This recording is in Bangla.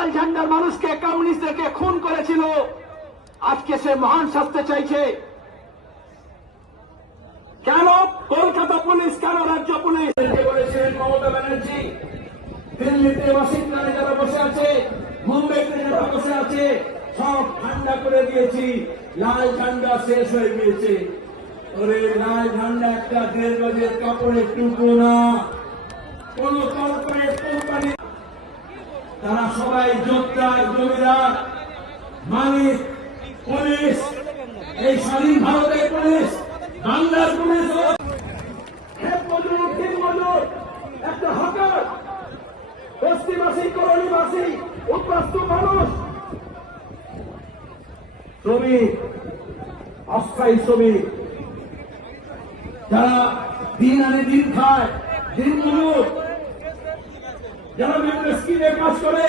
লাল ঝান্ডার মানুষকে কমিউনিস্টদেরকে খুন করেছিল। আজকে সে মহান শাস্তি চাইছে। কেন? কলকাতা পুলিশ, কেন রাজ্য পুলিশ? করেছিলেন মমতা ব্যানার্জি। দিল্লিতে ওয়াশিংটনে যারা বসে আছে, মুম্বাইতে যারা বসে আছে, সব ঠান্ডা করে দিয়েছি। লাল ঝান্ডা শেষ হয়ে গিয়েছে। ওরে লাল ঝান্ডা একটা দেড় গজের কাপড়ের টুকরো না। সবাই যোদ্ধার জমিদার, মালিক, পুলিশ, এই স্বাধীন ভারতের পুলিশ, বাংলার পুলিশ। একটা হকার বস্তিবাসী উদ্বাস্তু মানুষ। অস্থায়ী যারা দিন আনে দিন খায়, দিন মজুর, যারা বিভিন্ন স্কিমে কাজ করে।